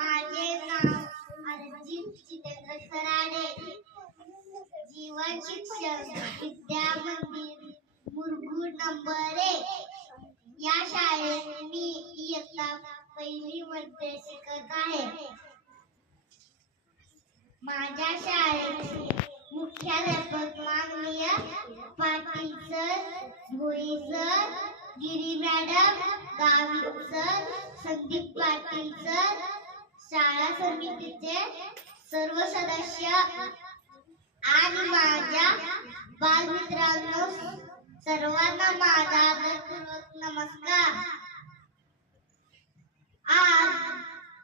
माझे नाव अर्जित जितेंद्र खराडे. जीवन शिक्षण विद्या मंदिर मुरगुड नंबर 1 या शाळेत मी इयत्ता पहिली मध्ये शिकत आहे. माझ्या शाळेचे मुख्याध्यापक माननीय Patil sir, Bhoi sir, Giri madam, Gavit sir, Sandeep Patil sir, शाळा समितीचे सर्व सदस्य आणि माझ्या बालमित्रांनो, सर्वांना माझा आदरपूर्वक नमस्कार. आज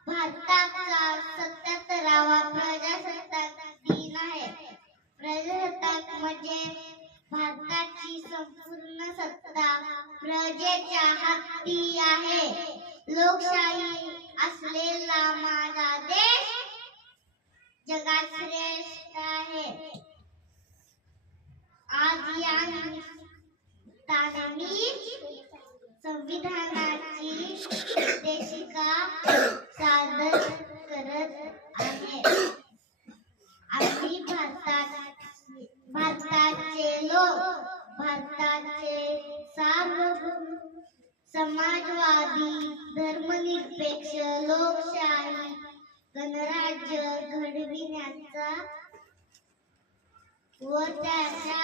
भारताचा 77वा प्रजासत्ताक दिन आहे. प्रजासत्ताक म्हणजे भारताची संपूर्ण सत्ता प्रजेच्या हाती आहे. लोकशाही असलेला माझा देश जगात श्रेष्ठ आहे. आज या निमित्ताने मी संविधानाची उद्देशिका सादर करत आहे. आम्ही भारताचे लोक भारताचे सार्वभौम समाजवादी धर्मनिरपेक्ष लोकशाही गणराज्य घडविण्याचा व त्याच्या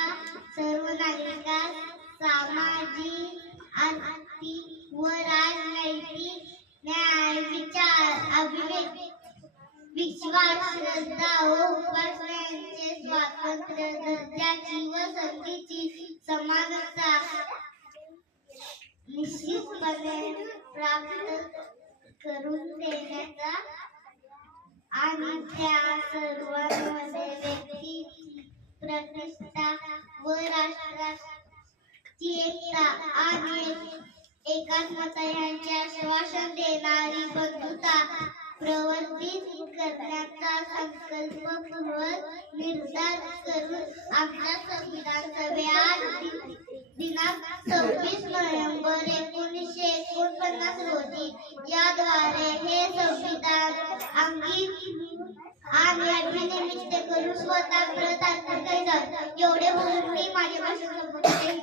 सर्व नागरिकांस सामाजिक, आर्थिक व राजनैतिक न्याय, विचार, अभिव्यक्ती, विश्वास, श्रद्धा व उपासना यांचे स्वातंत्र्य, दर्जाची व संधीची समानता निश्चितपणे प्राप्त करून देण्याचा आणि त्या सर्वांमध्ये व्यक्तीची प्रतिष्ठा व राष्ट्राची एकता आणि एकात्मता यांचे आश्वासन देणारी बंधुता प्रवर्धित करण्याचा संकल्पपूर्वक निर्धार करून आमच्या संविधान सभेत दिनांक 26 नोव्हेंबर 1949 रोजी याद्वारे हे संविधान अंगीकृत आणि अभिनिमित्त करून स्वतः प्रत अर्पण करीत आहोत. एवढे बोलून मी माझे भाषण संपवते.